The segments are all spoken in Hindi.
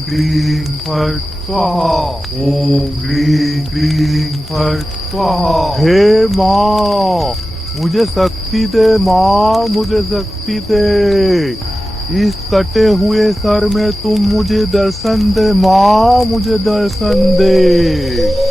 क्लीं फट स्वाहा। ओम क्लीं क्लीं फट स्वाहा। हे माँ, मुझे शक्ति दे माँ, मुझे शक्ति दे। इस कटे हुए सर में तुम मुझे दर्शन दे माँ, मुझे दर्शन दे।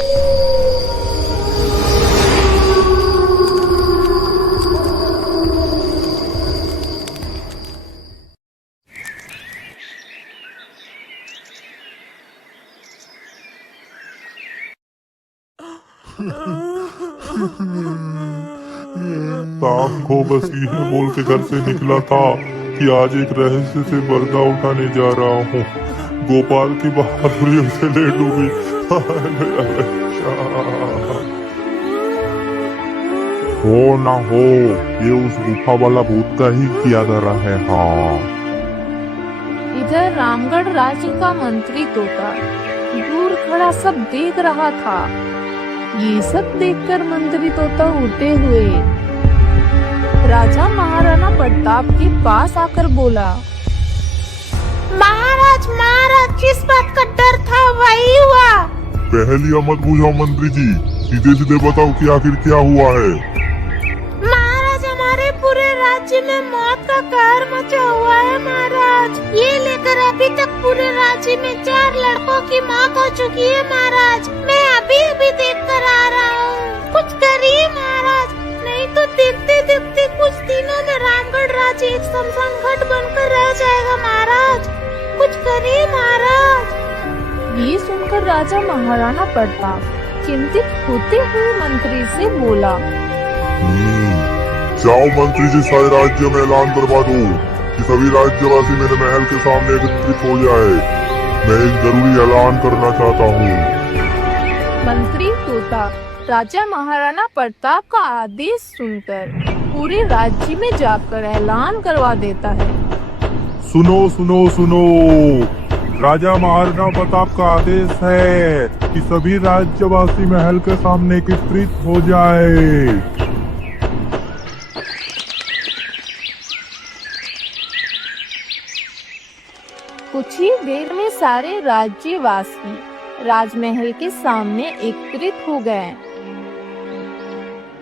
शाम को बस ये बोल के घर से निकला था कि आज एक रहस्य से पर्दा उठाने जा रहा हूँ। गोपाल की बहादुरी से ले डूबी। हो ना हो, ये उस गुफा वाला भूत का ही किया धरा है। हाँ, इधर रामगढ़ राज्य का मंत्री तोता दूर खड़ा सब देख रहा था। ये सब देखकर मंत्री तोता उड़ते हुए राजा महाराणा प्रताप के पास आकर बोला, महाराज महाराज, किस बात का डर था वही हुआ। पहली मत बुझाओ मंत्री जी, सीधे सीधे बताओ कि आखिर क्या हुआ है। महाराज, हमारे पूरे राज्य में मौत का कहर मचा हुआ है महाराज। ये लेकर अभी तक पूरे राज्य में 4 लड़कों की मौत हो चुकी है महाराज। मैं अभी अभी देख कर आ रहा हूँ। कुछ करिए महाराज, नहीं तो देखते देखते कुछ दिनों में रामगढ़ राज्य एक शमशान घाट बनकर रह जाएगा महाराज। कुछ करिए महाराज। ये सुनकर राजा महाराणा प्रताप चिंतित होते हुए मंत्री से बोला, जाओ मंत्री जी, सारे राज्य में ऐलान करवा दो कि सभी राज्यवासी मेरे महल के सामने एकत्रित हो जाए। मैं एक जरूरी ऐलान करना चाहता हूँ। मंत्री तोता राजा महाराणा प्रताप का आदेश सुनकर पूरे राज्य में जाकर ऐलान करवा देता है। सुनो सुनो सुनो, राजा महाराणा प्रताप का आदेश है कि सभी राज्यवासी महल के सामने एकत्रित हो जाए। कुछ ही देर में सारे राज्यवासी राजमहल के सामने एकत्रित हो गए।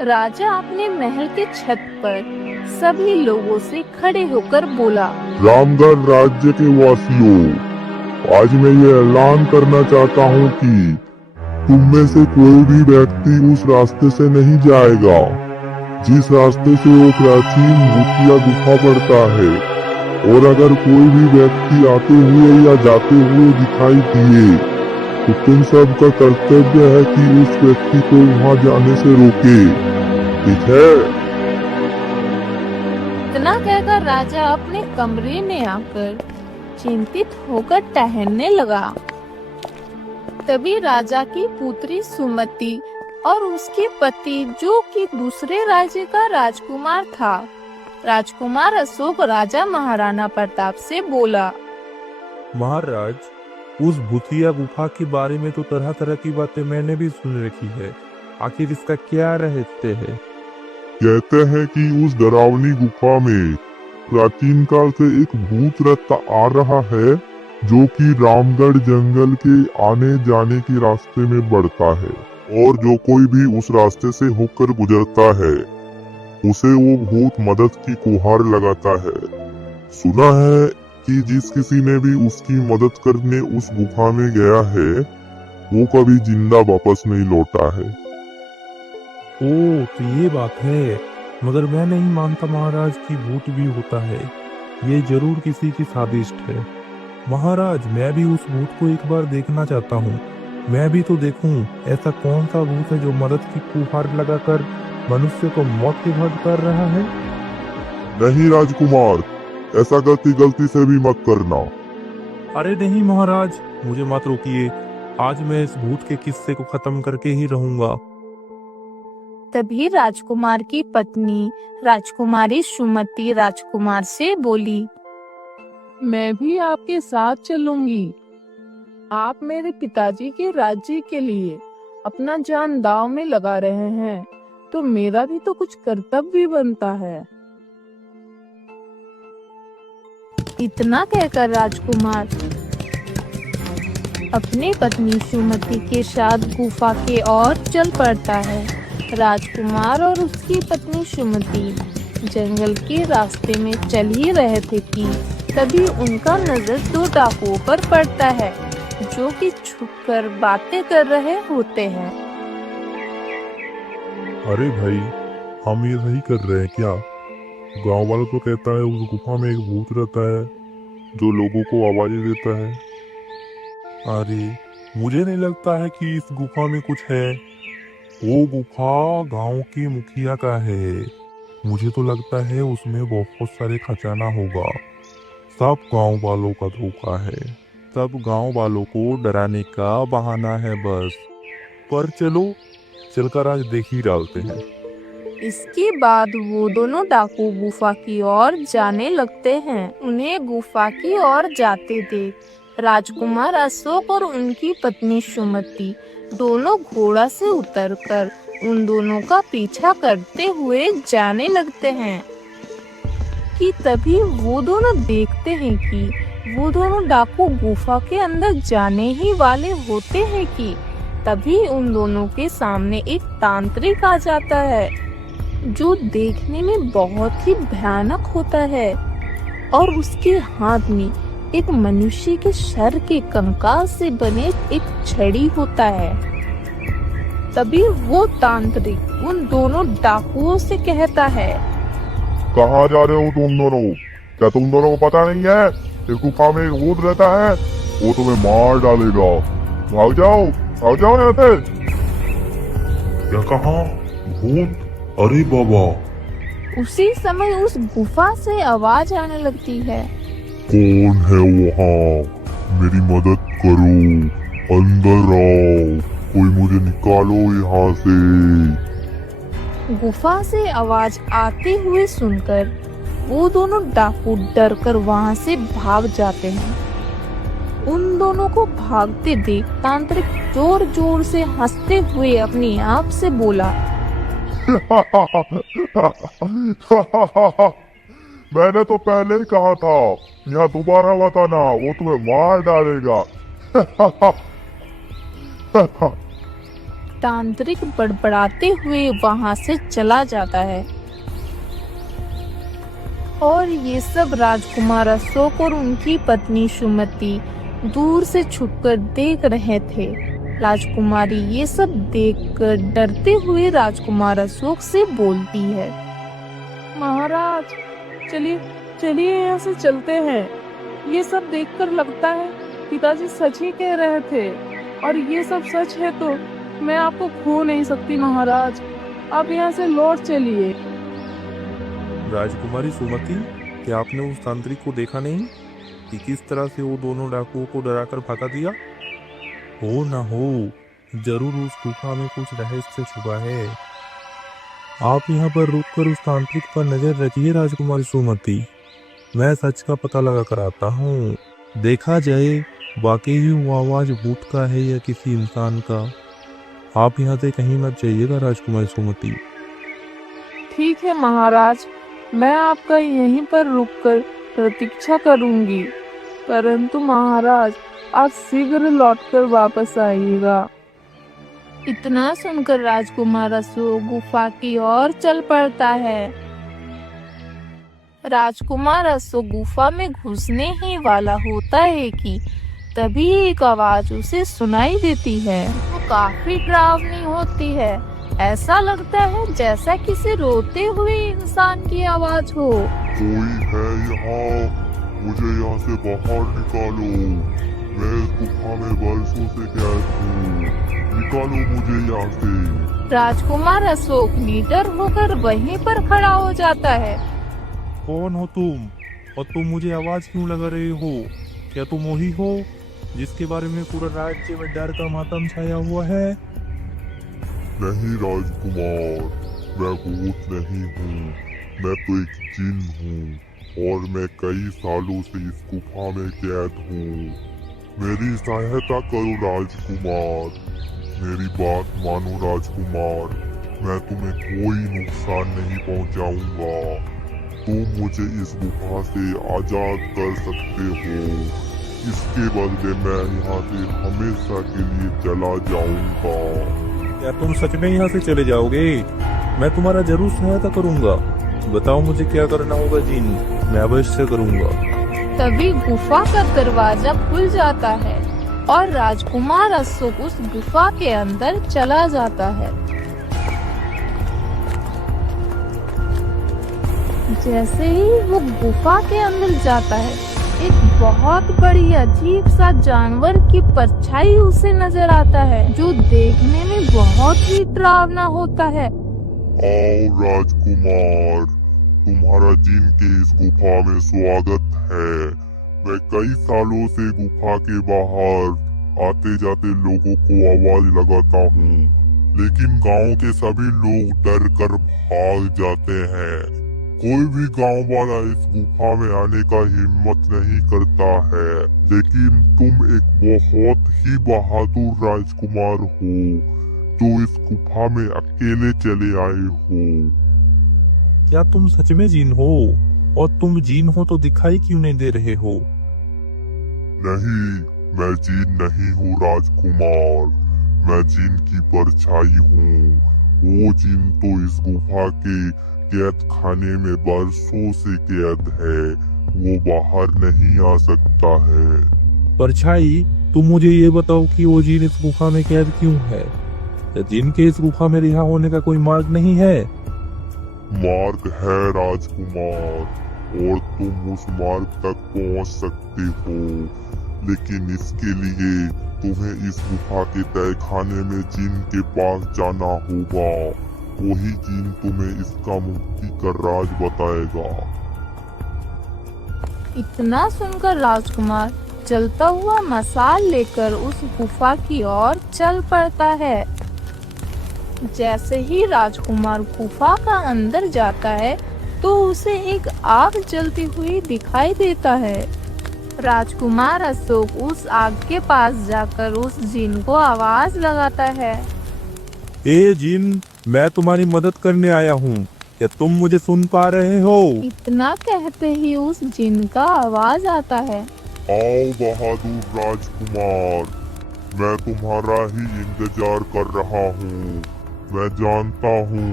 राजा अपने महल के छत पर सभी लोगों से खड़े होकर बोला, रामगढ़ राज्य के वासियों, आज मैं ये ऐलान करना चाहता हूँ कि तुम में से कोई भी व्यक्ति उस रास्ते से नहीं जाएगा जिस रास्ते से वो प्राचीन भूतिया गुफा पड़ता है। और अगर कोई भी व्यक्ति आते हुए या जाते हुए दिखाई दिए तो तुम सबका कर्तव्य है कि उस व्यक्ति को वहाँ जाने से रोके, ठीक है? इतना कहकर राजा अपने कमरे में आकर चिंतित होकर टहलने लगा। तभी राजा की पुत्री सुमति और उसके पति, जो कि दूसरे राज्य का राजकुमार था, राजकुमार अशोक, राजा महाराणा प्रताप से बोला, महाराज, उस भूतिया गुफा के बारे में तो तरह तरह की बातें मैंने भी सुन रखी है। आखिर इसका क्या रहस्य है? कहते हैं कि उस डरावनी गुफा में प्राचीन काल से एक भूत रथ आ रहा है जो कि रामगढ़ जंगल के आने जाने के रास्ते में बढ़ता है, और जो कोई भी उस रास्ते से होकर गुजरता है उसे वो भूत मदद की गुहार लगाता है। सुना है कि जिस किसी ने भी उसकी मदद करने उस गुफा में गया है वो कभी जिंदा वापस नहीं लौटा है। ओह, तो ये बात है। मगर मैं नहीं मानता महाराज कि भूत भी होता है। ये जरूर किसी की साजिश है। महाराज, मैं भी उस भूत को एक बार देखना चाहता हूँ। मैं भी तो देखूं ऐसा कौन सा भूत है जो मदद की गुहार लगाकर मनुष्य को मौत के घाट कर रहा है। नहीं राजकुमार, ऐसा गलती से भी मत करना। अरे नहीं महाराज, मुझे मत रोकिए। आज मैं इस भूत के किस्से को खत्म करके ही रहूंगा। तभी राजकुमार की पत्नी राजकुमारी सुमति राजकुमार से बोली, मैं भी आपके साथ चलूंगी। आप मेरे पिताजी के राज्य के लिए अपना जान दांव में लगा रहे हैं, तो मेरा भी तो कुछ कर्तव्य बनता है। इतना कहकर राजकुमार अपनी पत्नी सुमति के साथ गुफा के ओर चल पड़ता है। राजकुमार और उसकी पत्नी सुमति जंगल के रास्ते में चल ही रहे थे कि तभी उनका नजर दो डाकुओं पर पड़ता है जो कि छुपकर बातें कर रहे होते हैं। अरे भाई, हम ये सही कर रहे हैं क्या? गांव वाला तो कहता है उस गुफा में एक भूत रहता है जो लोगों को आवाजें देता है। अरे मुझे नहीं लगता है कि इस गुफा में कुछ है। वो गुफा गांव की मुखिया का है। मुझे तो लगता है उसमें बहुत सारे खजाना होगा। सब गांव वालों का धोखा है। सब गांव वालों को डराने का बहाना है बस। पर चलो चलकर आज देख ही डालते हैं। इसके बाद वो दोनों डाकू गुफा की ओर जाने लगते हैं। उन्हें गुफा की ओर जाते देख राजकुमार अशोक और उनकी पत्नी सुमति दोनों घोड़ा से उतरकर उन दोनों का पीछा करते हुए जाने लगते हैं कि तभी वो दोनों देखते हैं कि वो दोनों डाकू गुफा के अंदर जाने ही वाले होते हैं कि तभी उन दोनों के सामने एक तांत्रिक आ जाता है जो देखने में बहुत ही भयानक होता है और उसके हाथ में एक मनुष्य के सर के कंकाल से बने एक छड़ी होता है। तभी वो तांत्रिक उन दोनों डाकुओं से कहता है, कहाँ जा रहे हो तुम दोनों? क्या तुम दोनों को पता नहीं है इस गुफा में एक भूत रहता है? वो तुम्हें मार डालेगा। भाग जाओ, भाग जाओ यहाँ से। क्या कहा? भूत? अरे बाबा! उसी समय उस गुफा से आवाज आने लगती है, कौन है वहाँ? मेरी मदद करो, अंदर आओ, कोई मुझे निकालो यहाँ से। गुफा से आवाज आते हुए सुनकर वो दोनों डाकू डरकर वहाँ से भाग जाते हैं। उन दोनों को भागते देख तांत्रिक जोर जोर से हंसते हुए अपने आप से बोला, मैंने तो पहले ही कहा था, यहाँ दोबारा बताना, वो तुम्हें मार डालेगा। तांत्रिक बड़बड़ाते हुए वहाँ से चला जाता है और ये सब राजकुमार अशोक और उनकी पत्नी सुमति दूर से छुपकर देख रहे थे। राजकुमारी ये सब देखकर डरते हुए राजकुमार अशोक से बोलती है, महाराज चलिए चलिए यहाँ से चलते हैं। ये सब देखकर लगता है पिताजी सच ही कह रहे थे और ये सब सच है तो मैं आपको खो नहीं सकती महाराज। आप यहाँ से लौट चलिए। राजकुमारी सुमति, क्या आपने उस तांत्रिक को देखा नहीं कि किस तरह से वो दोनों डाकुओं को डराकर भगा दिया? हो ना हो, जरूर उस गुफा में कुछ रहस्य छुपा है। आप यहाँ पर रुककर उस तांत्रिक पर नजर रखिए राजकुमारी सुमति। मैं सच का पता लगा कर आता हूँ। देखा जाए वाकई ही वो आवाज भूत का है या किसी इंसान का। आप यहाँ से कहीं मत जाइएगा राजकुमारी सुमति। ठीक है महाराज, मैं आपका यहीं पर रुककर प्रतीक्षा करूंगी, परंतु महाराज आप शीघ्र लौटकर वापस आइएगा। इतना सुनकर राजकुमार अशोक गुफा की ओर चल पड़ता है। राजकुमार अशोक गुफा में घुसने ही वाला होता है कि तभी एक आवाज उसे सुनाई देती है। वो काफी डरावनी होती है। ऐसा लगता है जैसा किसी रोते हुए इंसान की आवाज हो। कोई है यहाँ? मुझे यहाँ से बाहर निकालो। मैं इस गुफा में बरसों से कैद हूँ। निकालो मुझे यहाँ से। राजकुमार अशोक लीडर होकर वहीं पर खड़ा हो जाता है। कौन हो तुम और तुम मुझे आवाज क्यों लगा रहे हो? क्या तुम वही हो जिसके बारे में पूरा राज्य में डर का मातम छाया हुआ है? नहीं राजकुमार, मैं भूत नहीं हूँ। मैं तो एक जिन हूँ और मैं कई सालों से इस गुफा में कैद हूँ। मेरी सहायता करो राजकुमार। मेरी बात मानो राजकुमार। मैं तुम्हें कोई नुकसान नहीं पहुँचाऊंगा। तुम मुझे इस गुफा से आजाद कर सकते हो। इसके बदले मैं यहाँ से हमेशा के लिए चला जाऊंगा। क्या तुम सच में यहाँ से चले जाओगे? मैं तुम्हारा जरूर सहायता करूंगा। बताओ मुझे क्या करना होगा जिन, मैं अवश्य करूंगा। तभी गुफा का दरवाजा खुल जाता है और राजकुमार अशोक उस गुफा के अंदर चला जाता है। जैसे ही वो गुफा के अंदर जाता है, एक बहुत बड़ी अजीब सा जानवर की परछाई उसे नजर आता है, जो देखने में बहुत ही डरावना होता है। आओ राजकुमार, तुम्हारा जिन के इस गुफा में स्वागत है। मैं कई सालों से गुफा के बाहर आते जाते लोगों को आवाज लगाता हूँ, लेकिन गांव के सभी लोग डर कर भाग जाते हैं। कोई भी गांव वाला इस गुफा में आने का हिम्मत नहीं करता है, लेकिन तुम एक बहुत ही बहादुर राजकुमार हो, तो इस गुफा में अकेले चले आए हो। क्या तुम सच में जिन हो? और तुम जिन हो तो दिखाई क्यों नहीं दे रहे हो? नहीं, मैं जिन नहीं हूँ राजकुमार, मैं जिन की परछाई हूँ। वो जिन तो इस गुफा के कैद खाने में बरसों से कैद है, वो बाहर नहीं आ सकता है। परछाई, तुम मुझे ये बताओ कि वो जिन इस गुफा में कैद क्यों है? क्या जिन के इस गुफा में रिहा होने का कोई मार्ग नहीं है? मार्ग है राजकुमार, और तुम उस मार्ग तक पहुंच सकते हो, लेकिन इसके लिए तुम्हें इस गुफा के तहखाने में जिन के पास जाना होगा। वही जिन तुम्हें इसका मुक्ति का राज बताएगा। इतना सुनकर राजकुमार जलता हुआ मसाल लेकर उस गुफा की ओर चल पड़ता है। जैसे ही राजकुमार गुफा का अंदर जाता है, तो उसे एक आग जलती हुई दिखाई देता है। राजकुमार अशोक उस आग के पास जाकर उस जिन को आवाज लगाता है। ए जिन, मैं तुम्हारी मदद करने आया हूँ। क्या तुम मुझे सुन पा रहे हो? इतना कहते ही उस जिन का आवाज आता है। आओ बहादुर राजकुमार, मैं तुम्हारा ही इंतजार कर रहा हूँ। मैं जानता हूँ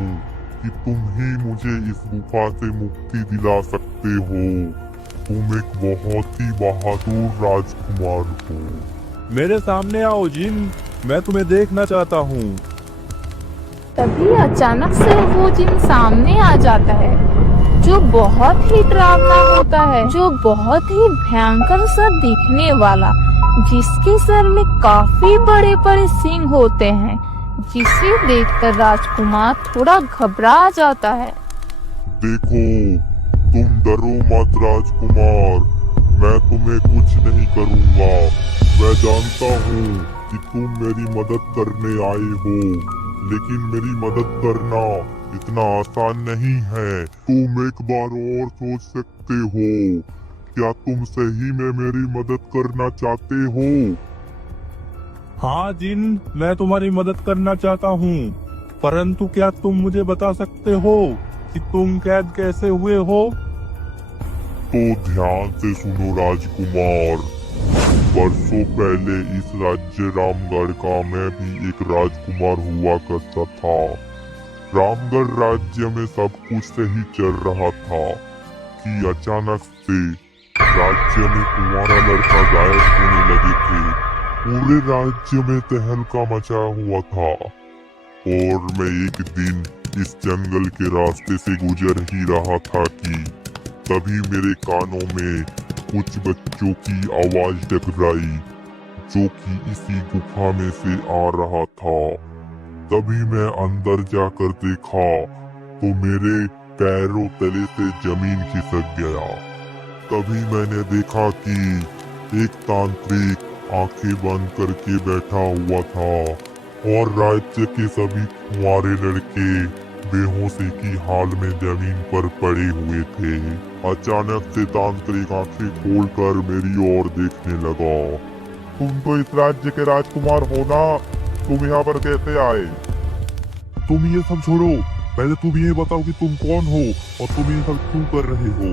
कि तुम ही मुझे इस गुफा से मुक्ति दिला सकते हो। तुम एक बहुत ही बहादुर राजकुमार हो। मेरे सामने आओ जिन, मैं तुम्हें देखना चाहता हूँ। तभी अचानक से वो जिन सामने आ जाता है, जो बहुत ही डरावना होता है, जो बहुत ही भयंकर सा दिखने वाला, जिसके सर में काफी बड़े बड़े सींग होते हैं, जिसे देखकर राजकुमार थोड़ा घबरा जाता है। देखो, तुम डरो मत राजकुमार, मैं तुम्हें कुछ नहीं करूँगा। मैं जानता हूँ कि तुम मेरी मदद करने आए हो, लेकिन मेरी मदद करना इतना आसान नहीं है। तुम एक बार और सोच सकते हो। क्या तुम सही में मेरी मदद करना चाहते हो? हाँ जिन, मैं तुम्हारी मदद करना चाहता हूँ, परंतु क्या तुम मुझे बता सकते हो कि तुम कैद कैसे हुए हो? तो ध्यान से सुनो राजकुमार। बरसों पहले इस राज्य रामगढ़ का मैं भी एक राजकुमार हुआ करता था। रामगढ़ राज्य में सब कुछ सही चल रहा था कि अचानक से राज्य में कुंवारा लड़का गायब होने लगे थे। पूरे राज्य में तहलका मचा हुआ था, और मैं एक दिन इस जंगल के रास्ते से गुजर ही रहा था कि तभी मेरे कानों में कुछ बच्चों की आवाज टकराई, जो कि इसी गुफा में से आ रहा था। तभी मैं अंदर जाकर देखा तो मेरे पैरों तले से जमीन खिसक गया। तभी मैंने देखा कि एक तांत्रिक आंखें बंद करके बैठा हुआ था, और राज्य के सभी कुंवारे लड़के बेहोशी की हाल में जमीन पर पड़े हुए थे। अचानक से तांत्रिक आंखें खोलकर मेरी ओर देखने लगा। तुम तो इस राज्य के राजकुमार हो ना? तुम यहाँ पर कैसे आए? तुम ये सब छोड़ो, पहले तुम ये बताओ कि तुम कौन हो और तुम ये सब क्यों कर रहे हो?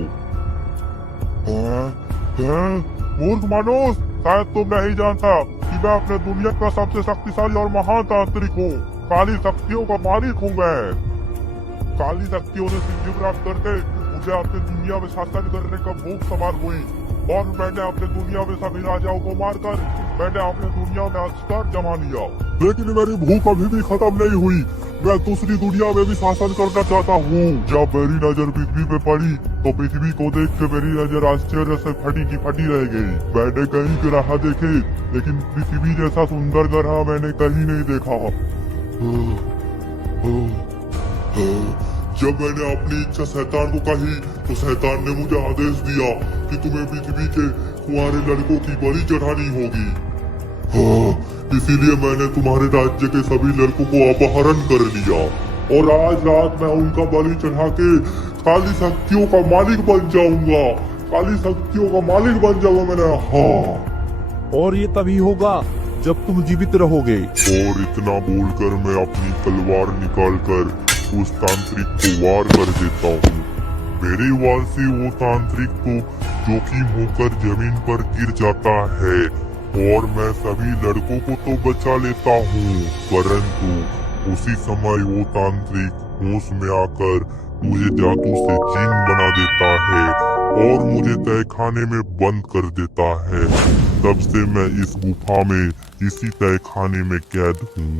मूर्ख मानुस, शायद तुम नहीं जानता कि मैं अपने दुनिया का सबसे शक्तिशाली और महान तांत्रिक हूँ। काली शक्तियों का मालिक हूँ मैं। काली शक्तियों ने सिद्धि प्राप्त करके मुझे अपनी दुनिया में शासन करने का भूख सवार हुई और मैंने अपने दुनिया में सभी राजाओं को मारकर मैंने अपने दुनिया में अधिकार जमा लिया। लेकिन मेरी भूख अभी भी खत्म नहीं हुई। मैं दूसरी दुनिया में भी शासन करना चाहता हूँ। जब मेरी नजर पृथ्वी पे पड़ी तो पृथ्वी को देख के मेरी नजर आश्चर्य से फटी की फटी रह गई। मैंने कई ग्रह देखे लेकिन पृथ्वी जैसा सुंदर ग्रह मैंने कहीं नहीं देखा। जब मैंने अपनी इच्छा शैतान को कही तो शैतान ने मुझे आदेश दिया कि तुम्हें पृथ्वी के कुंवारे लड़कों की बलि चढ़ानी होगी। इसीलिए मैंने तुम्हारे राज्य के सभी लड़कों को अपहरण कर लिया और आज रात मैं उनका बलि चढ़ा के काली शक्तियों का मालिक बन जाऊंगा। काली शक्तियों का मालिक बन जाऊंगा मैंने। हाँ, और ये तभी होगा जब तुम जीवित रहोगे। और इतना बोलकर मैं अपनी तलवार निकालकर उस तांत्रिक को वार कर देता हूँ। मेरी वार से वो तांत्रिक तो जोखिम होकर जमीन पर गिर जाता है और मैं सभी लड़कों को तो बचा लेता हूँ, परंतु उसी समय वो तांत्रिक होश में आकर मुझे जादू से जीन बना देता है और मुझे तहखाने में बंद कर देता है। तब से मैं इस गुफा में इसी तहखाने में कैद हूँ।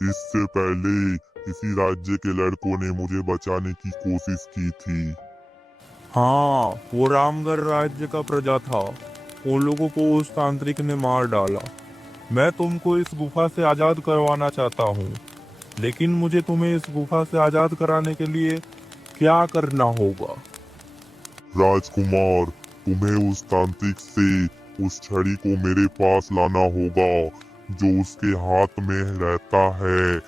इससे पहले किसी राज्य के लड़कों ने मुझे बचाने की कोशिश की थी। हाँ, वो रामगढ़ राज्य का प्रजा था। उन लोगों को उस तांत्रिक ने मार डाला। मैं तुमको इस गुफा से आजाद करवाना चाहता हूँ, लेकिन मुझे तुम्हें इस गुफा से आजाद कराने के लिए क्या करना होगा? राजकुमार, तुम्हें उस तांत्रिक से उस छड़ी को मेरे पास लाना होगा जो उसके हाथ में रहता है।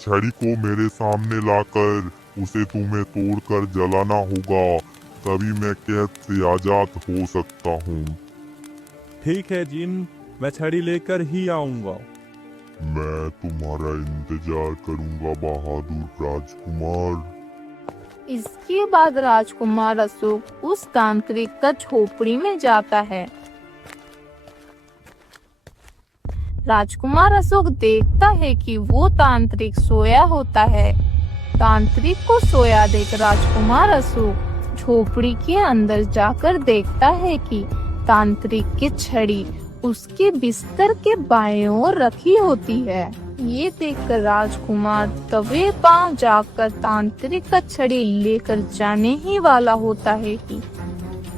छड़ी को मेरे सामने लाकर उसे तुम्हें तोड़कर जलाना होगा, तभी मैं कैद से आजाद हो सकता हूँ। ठीक है जिन, मैं छड़ी लेकर ही आऊंगा। मैं तुम्हारा इंतजार करूंगा बहादुर राजकुमार। इसके बाद राजकुमार अशोक उस तांत्रिक का झोपड़ी में जाता है। राजकुमार अशोक देखता है कि वो तांत्रिक सोया होता है। तांत्रिक को सोया देख राजकुमार अशोक झोपड़ी के अंदर जाकर देखता है कि तांत्रिक की छड़ी उसके बिस्तर के बाएं ओर रखी होती है। ये देखकर राजकुमार तवे पांव जाकर तांत्रिक का छड़ी लेकर जाने ही वाला होता है कि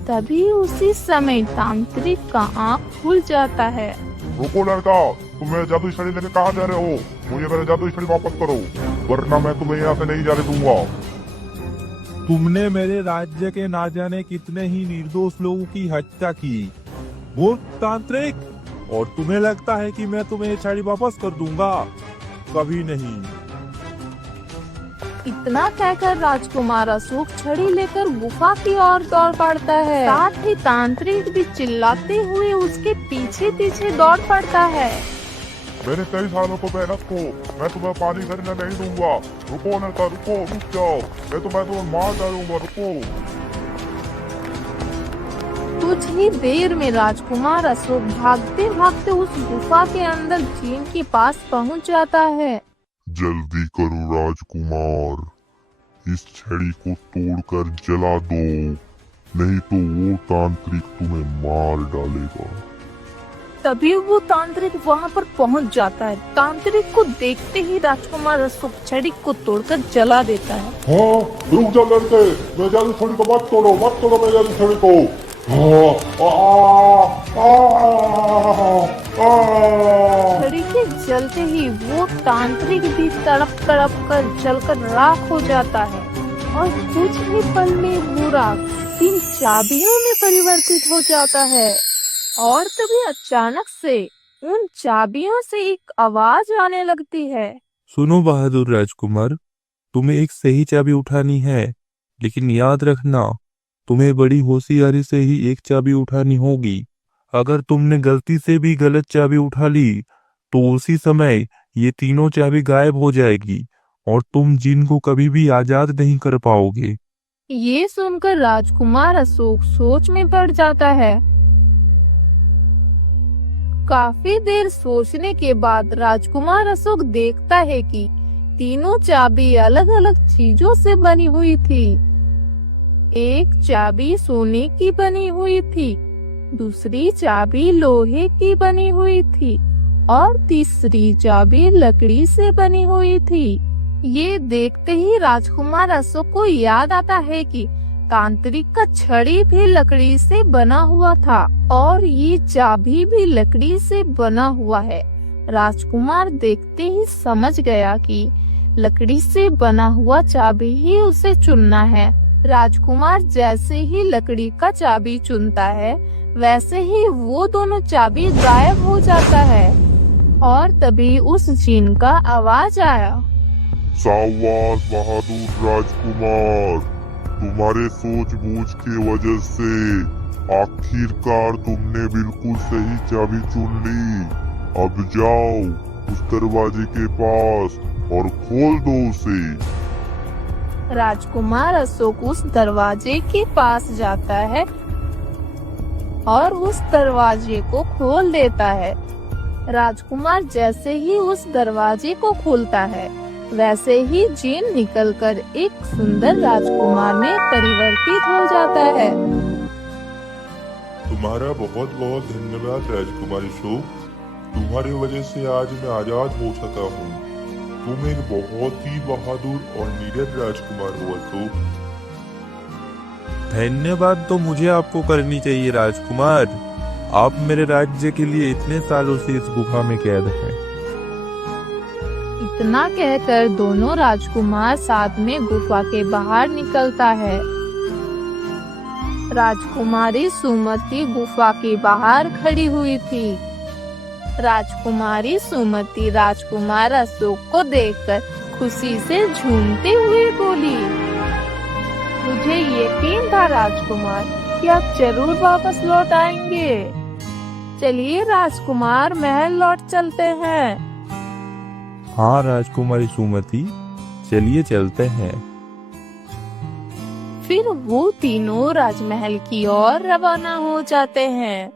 तभी उसी समय तांत्रिक का आँख खुल जाता है। रुको लड़का, तुम मेरे जादुई छड़ी लेके कहाँ जा रहे हो? मुझे मेरे जादुई छड़ी वापस करो, वरना मैं तुम्हें यहाँ से नहीं जाने दूंगा। तुमने मेरे राज्य के ना जाने कितने ही निर्दोष लोगों की हत्या की, वो तांत्रिक, और तुम्हें लगता है कि मैं तुम्हें ये छड़ी वापस कर दूंगा? कभी नहीं। इतना कहकर राजकुमार अशोक छड़ी लेकर गुफा की ओर दौड़ पड़ता है। साथ ही तांत्रिक भी चिल्लाते हुए उसके पीछे पीछे दौड़ पड़ता है। मेरे कई सालों को मेहनत को मैं तुम्हें पानी करने नहीं दूंगा। रुको लड़का, रुको, रुक जाओ, मैं तुम्हें मार डालूंगा, रुको। कुछ ही देर में राजकुमार अशोक भागते भागते उस गुफा के अंदर जीन के पास पहुंच जाता है। जल्दी करो राजकुमार, इस छड़ी को तोड़कर जला दो, नहीं तो वो तांत्रिक तुम्हें मार डालेगा। तभी वो तांत्रिक वहां पर पहुंच जाता है। तांत्रिक को देखते ही राजकुमार अशोक छड़ी को तोड़कर जला देता है। हाँ, रुक जा लड़के, मैं जादू छड़ी को मत तोड़ो मैं जादू छड़ी को। छड़ी के जलते ही वो तांत्रिक भी तड़प तड़प कर जलकर राख हो जाता है और कुछ ही पल में वो राख 3 चाबियों में परिवर्तित हो जाता है। और तभी अचानक से उन चाबियों से एक आवाज आने लगती है। सुनो बहादुर राजकुमार, तुम्हें एक सही चाबी उठानी है, लेकिन याद रखना तुम्हें बड़ी होशियारी से ही एक चाबी उठानी होगी। अगर तुमने गलती से भी गलत चाबी उठा ली तो उसी समय ये तीनों चाबी गायब हो जाएगी और तुम जिन को कभी भी आजाद नहीं कर पाओगे। ये सुनकर राजकुमार अशोक सोच में पड़ जाता है। काफी देर सोचने के बाद राजकुमार अशोक देखता है कि तीनों चाबी अलग अलग चीजों से बनी हुई थी। एक चाबी सोने की बनी हुई थी, दूसरी चाबी लोहे की बनी हुई थी और तीसरी चाबी लकड़ी से बनी हुई थी। ये देखते ही राजकुमार अशोक को याद आता है कि तांत्रिक का छड़ी भी लकड़ी से बना हुआ था और ये चाबी भी लकड़ी से बना हुआ है। राजकुमार देखते ही समझ गया कि लकड़ी से बना हुआ चाबी ही उसे चुनना है। राजकुमार जैसे ही लकड़ी का चाबी चुनता है वैसे ही वो दोनों चाबी गायब हो जाता है और तभी उस जिन का आवाज आया। शाबाश बहादुर राजकुमार, तुम्हारे सूझबूझ की वजह से आखिरकार तुमने बिल्कुल सही चाबी चुन ली। अब जाओ उस दरवाजे के पास और खोल दो उसे। राजकुमार अशोक उस दरवाजे के पास जाता है और उस दरवाजे को खोल देता है। राजकुमार जैसे ही उस दरवाजे को खोलता है वैसे ही जिन निकलकर एक सुंदर राजकुमार में परिवर्तित हो जाता है। तुम्हारा बहुत बहुत धन्यवाद राजकुमार अशोक, तुम्हारी वजह से आज मैं आजाद हो सका हूँ। तुम एक बहुत ही बहादुर और नीरज राजकुमार हो अशोक। धन्यवाद तो मुझे आपको करनी चाहिए राजकुमार। आप मेरे राज्य के लिए इतने सालों से इस गुफा में कैद हैं। इतना कहकर दोनों राजकुमार साथ में गुफा के बाहर निकलता है। राजकुमारी सुमति गुफा के बाहर खड़ी हुई थी। राजकुमारी सुमति राजकुमार अशोक को देखकर खुशी से झूमते हुए बोली, मुझे यकीन था राजकुमार कि आप जरूर वापस लौट आएंगे। चलिए राजकुमार, महल लौट चलते हैं। हाँ राजकुमारी सुमति, चलिए चलते हैं। फिर वो तीनों राजमहल की ओर रवाना हो जाते हैं।